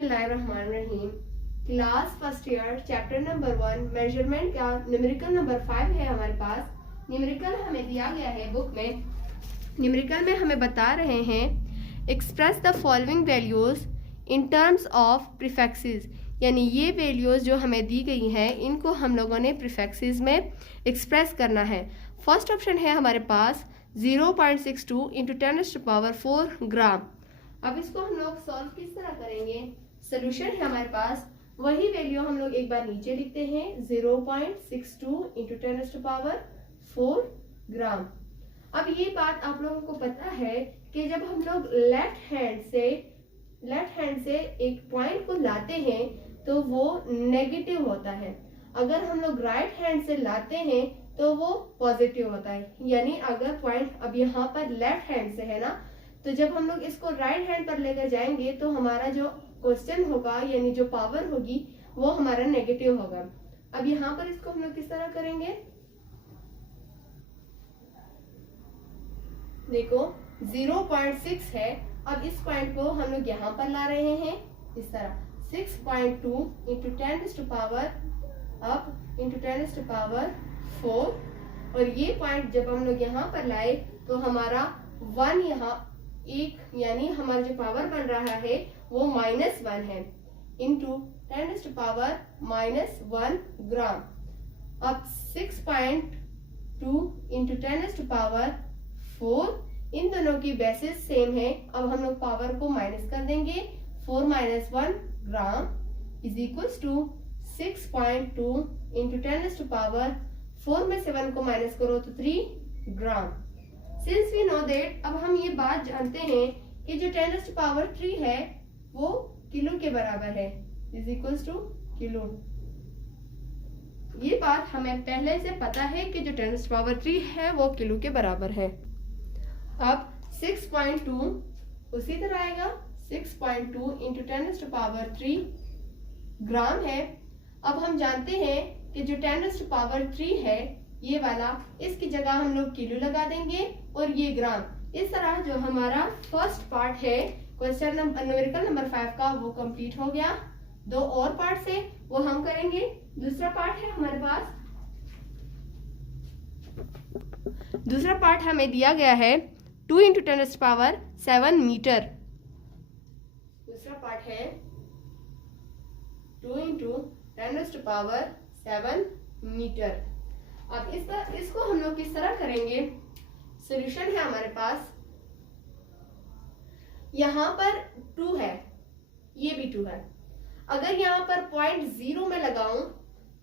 बिस्मिल्लाहिर्रहमानिर्रहीम। Class first year chapter number 1 measurement का numerical number 5 है हमारे पास। न्यूमेरिकल हमें दिया गया है बुक में। न्यूमेरिकल में हमें बता रहे हैं express the following values in terms of prefixes, यानी ये वैल्यूज जो हमें दी गई हैं इनको हम लोगों ने प्रीफिक्सेस में एक्सप्रेस करना है। फर्स्ट ऑप्शन है हमारे पास 0.62 इंटू 10⁴ ग्राम। अब इसको हम लोग सॉल्व किस तरह करेंगे? सोल्यूशन है हमारे पास, वही वैल्यू हम लोग एक बार नीचे लिखते हैं 0.62 इंटू 10⁴ ग्राम। अब ये बात आप लोगों को पता है कि जब हम लोग लेफ्ट हैंड से एक पॉइंट को लाते हैं तो वो नेगेटिव होता है, अगर हम लोग राइट हैंड से लाते हैं तो वो पॉजिटिव होता है। यानी अगर पॉइंट अब यहाँ पर लेफ्ट हैंड से है ना, तो जब हम लोग इसको राइट हैंड पर लेकर जाएंगे तो हमारा जो क्वेश्चन होगा यानी जो पावर होगी वो हमारा नेगेटिव होगा। अब यहाँ पर इसको हम लोग किस तरह करेंगे? देखो 0.6 है, अब इस पॉइंट को हम लोग यहाँ पर ला रहे हैं इस तरह 6.2 इंटू 10⁴ और ये पॉइंट जब हम लोग यहाँ पर लाए तो हमारा 1 यहाँ एक यानी हमारा जो पावर बन रहा है वो -1 है इंटू 10⁻⁻1 ग्राम। अब 6.2 इंटू 10⁴ इन दोनों की बेसिस सेम है। अब हम लोग पावर को माइनस कर देंगे, 4 - 1 gram is equals to 6.2 into 10⁴ में से 1 को माइनस करो तो 3 gram. Since we know that, अब हम ये बात जानते हैं कि जो 10⁻³ है वो किलो के बराबर है, इज इक्वल्स टू किलो। ये बात हमें पहले से पता है कि जो 10⁻³ है वो किलो के बराबर है। अब 6.2 उसी तरह आएगा, 6.2 इंटू 10⁻³ ग्राम है। अब हम जानते हैं कि जो 10⁻³ है ये वाला, इसकी जगह हम लोग किलो लगा देंगे और ये ग्राम। इस तरह जो हमारा फर्स्ट पार्ट है क्वेश्चन न्यूमेरिकल नंबर 5 का वो कंप्लीट हो गया। 2 और पार्ट से वो हम करेंगे। दूसरा पार्ट है हमारे पास, दूसरा पार्ट हमें दिया गया है 2 इंटू 10⁻7 मीटर। दूसरा पार्ट है 2 इंटू 10⁻7 मीटर। अब इसको हम लोग किस तरह करेंगे? सॉल्यूशन है हमारे पास, यहाँ पर 2 है, ये भी 2 है। अगर यहाँ पर 0.0 में लगाऊं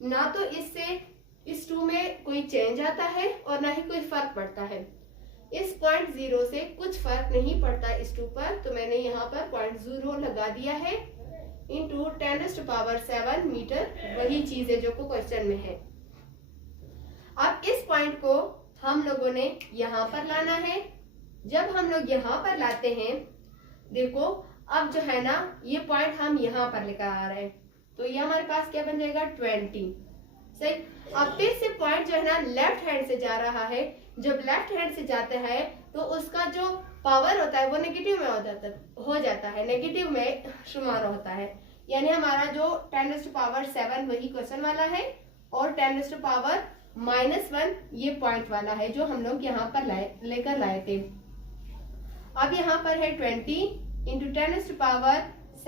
ना तो इससे इस 2 में कोई चेंज आता है और ना ही कोई फर्क पड़ता है। इस 0.0 से कुछ फर्क नहीं पड़ता इस 2 पर, तो मैंने यहाँ पर 0.0 लगा दिया है इंटू 10⁻7 मीटर, वही चीज है जो को क्वेश्चन में है। अब इस पॉइंट को हम लोगों ने यहाँ पर लाना है। जब हम लोग यहाँ पर लाते हैं, देखो अब जो है ना ये पॉइंट हम यहाँ पर लेकर आ रहे हैं तो ये हमारे पास क्या बन जाएगा 20। सही। अब फिर से पॉइंट जो है ना लेफ्ट हैंड से जा रहा है, जब लेफ्ट हैंड से जाता है तो उसका जो पावर होता है वो नेगेटिव में हो जाता है, नेगेटिव में शुमार होता है। यानी हमारा जो 10⁻7 वही क्वेश्चन वाला है और 10⁻⁻1 ये पॉइंट वाला है जो हम लोग यहाँ पर लेकर लाए थे। अब यहाँ पर है 20 into 10⁻7 -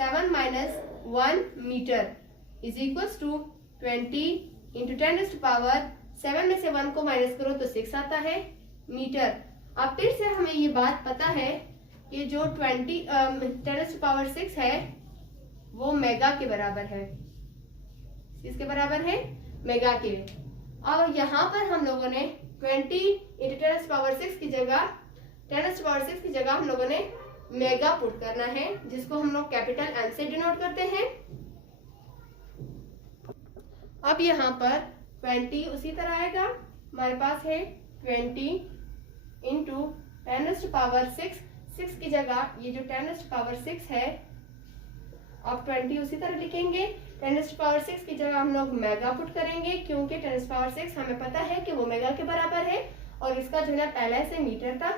1 metre is equals to 20 into 10⁻7 में से 1 को माइनस करो तो 6 आता है मीटर। अब फिर से हमें ये बात पता है कि जो 10⁻6 है वो मेगा के बराबर है। किसके बराबर है? मेगा के। और यहाँ पर हम लोगों ने 20 इंटू 10⁻6 की जगह हम लोगों ने मेगा पुट करना है, जिसको हम लोग कैपिटल एम से डिनोट करते हैं। अब यहाँ पर 20 उसी तरह आएगा, हमारे पास है 20 इंटू 10⁻6 की जगह ये जो 10⁻6 है, अब 20 उसी तरह लिखेंगे। 10⁻6 की जगह हम लोग मेगा पुट करेंगे क्योंकि 10⁻6 हमें पता है कि वो मेगा के बराबर है और इसका जो है पहले से मीटर था।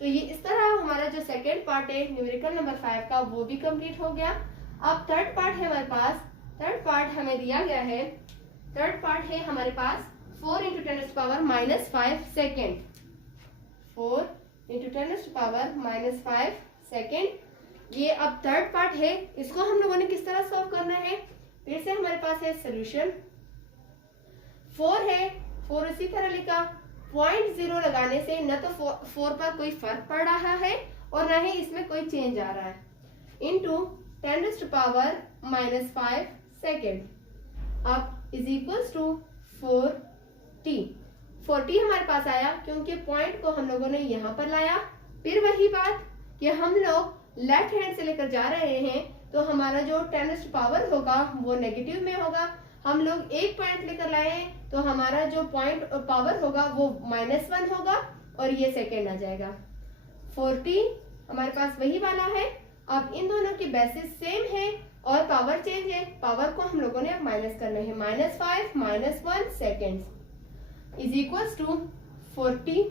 तो ये इस तरह हमारा जो सेकेंड पार्ट है न्यूमेरिकल नंबर 5 का वो भी कंप्लीट हो गया। अब थर्ड पार्ट है हमारे पास, थर्ड पार्ट हमें दिया गया है, थर्ड पार्ट है हमारे पास 4 × 10⁻⁵ सेकेंड, 4 × 10⁻⁵ सेकेंड। ये अब थर्ड पार्ट है, इसको हम लोगों ने किस तरह सॉल्व करना है, फिर से हमारे पास है सोल्यूशन। 4 है, 4 इसी तरह लिखा, 0.0 लगाने से न तो 4 पर कोई फर्क पड़ रहा है और न ही इसमें कोई चेंज आ रहा है, इंटू 10⁻⁵ सेकेंड। अब इज इक्वल्स टू 40। 40 हमारे पास आया क्योंकि पॉइंट को हम लोगों ने यहाँ पर लाया। फिर वही बात कि हम लोग लेफ्ट हैंड से लेकर जा रहे हैं तो हमारा जो 10⁻⁴ होगा वो नेगेटिव में होगा। हम लोग एक पॉइंट लेकर लाए हैं तो हमारा जो पॉइंट पावर होगा वो -1 होगा और ये सेकेंड आ जाएगा। 40 हमारे पास वही वाला है। अब इन दोनों की बेसिस सेम है और पावर चेंज है, पावर को हम लोगों ने अब माइनस करना है, -5 -1 सेकेंड्स इज इक्वल्स टू 40।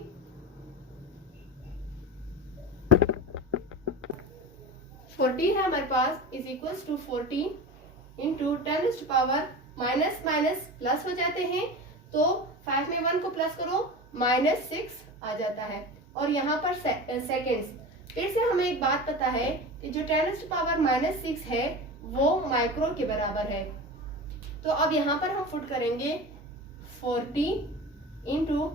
40 है हमारे पास, is equals to 40 into 10⁻⁻ minus plus हो जाते हैं तो 5 में 1 को प्लस करो -6 आ जाता है और यहाँ पर सेकेंड्स। फिर से हमें एक बात पता है कि जो 10⁻⁻6 है वो माइक्रो के बराबर है। तो अब यहाँ पर हम पुट करेंगे 40 इंटू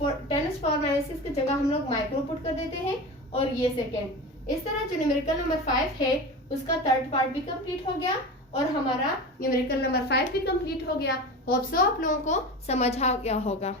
10⁻⁻6 की जगह हम लोग माइक्रो पुट कर देते हैं और ये सेकेंड। इस तरह जो न्यूमेरिकल नंबर 5 है उसका थर्ड पार्ट भी कंप्लीट हो गया और हमारा न्यूमेरिकल नंबर 5 भी कंप्लीट हो गया। होप सो आप लोगों को समझ आ गया होगा।